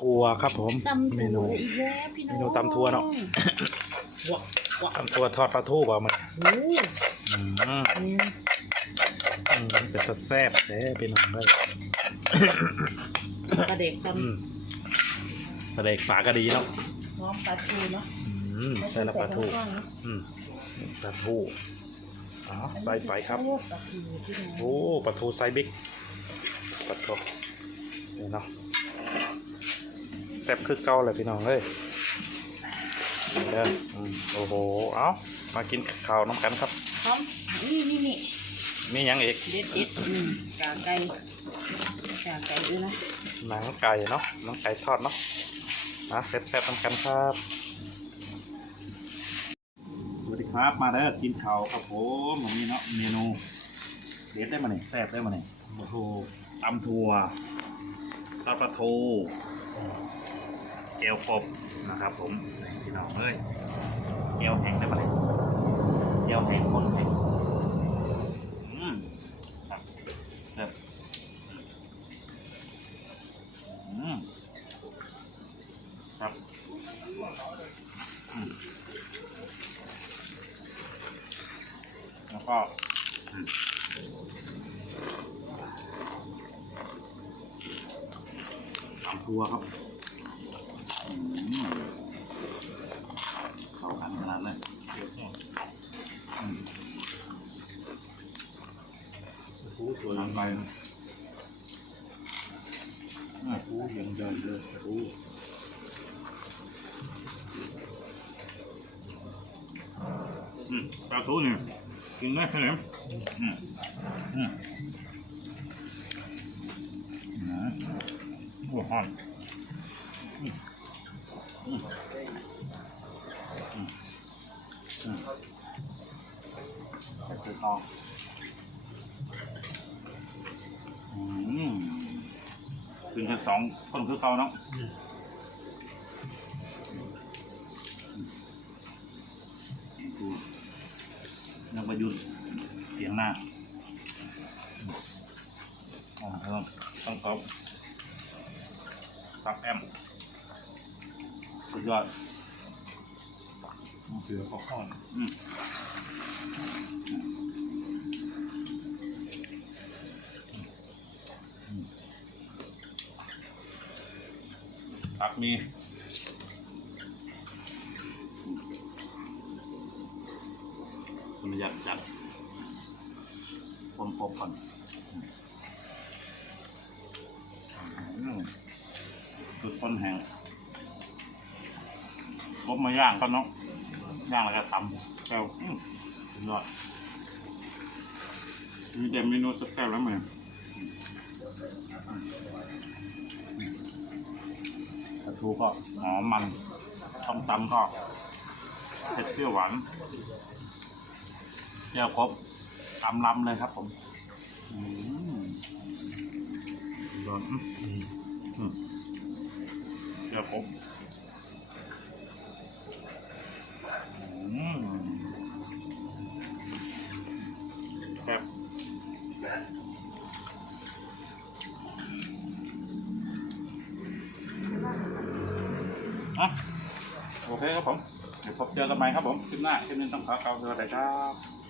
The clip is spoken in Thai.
ถั่วครับผมตำเมถั่นูวอีกแล้วพี่น้องเมนูตำถั่วเนาะว้าวว้าวตำถั่วทอดปลาทูเปล่ามันโอ้อืมเนี่ยอืมเป็นตะแซ่บแท้เป็นหนังได้ปลาเด็กตอืมปลาเด็กฝากระดีเนาะำพร้อมปลาทูเนาะอืมใส่ละปลาทูใส่ข้างๆเนอะอืมปลาทูอ๋อใส่ไปครับโอ้ปลาทูพี่น้องโอ้ปลาทูไซส์บิ๊กปลาทูนี่เนาะ แซ่บคือเก่าเลยพี่น้องเฮ้ยนี่เด้ออืมโอ้โห เอามากินข้าวน้ำกันครับ พร้อมนี่นี่นี่มีหยังอีกเด็ดเด็ดอืมกาไก่กาไก่ด้วยนะหนังไก่เนาะหนังไก่ทอดเนาะนะแซ่บๆน้ำกันครับ สวัสดีครับ มาเด้อกินข้าวครับผมผมมีเนาะเมนู เด็ดได้มาเนี่ยแซ่บได้มาเนี่ยโอ้โหตำถั่วทอดปลาทู เจลกบนะครับ ผมพี่น้องเอ้ยเจลแห้งได้มาเนี่ยเจลแห้งคนแห้งอืมครับแซ่บอืมครับอืมแล้วก็ อืมตามทัวครับเข้ากันขนาดเลยฟูสวยทำไปอ่าฟูยังเดินเลยฟูปลาทูนี่กินได้ใช่ไหมอืมอืมน อ้หอมอืมอืมอืมอืมใส่คือทองอืมกินแค่สองคนคือเขาเนาะดูนักประยุทธ์เสียงหน้าอ๋อต้องต้องตบ ตักแอมสุดยอดเสือเขาข้อนอืมผักมีคุณอยากจัดคนครบก่อน นแห้งคบมาย่างกันเนาะย่างแล้วก็ตำแก้วสุดยอดมีแต่เมนูสแก้วแล้วมั้ยปลาทูก็หอมมันต้มตำก็เผ็ดเปรี้ยวหวานเจียวครบตำลำเลยครับผมอืมอืมอืม จียวครบอืมแบบอะโอเคครับผม เดี๋ยวพบเจอกันใหม่ครับผม คลิปหน้าคลิปนี้ต้องขอกล่าวสวัสดีครับ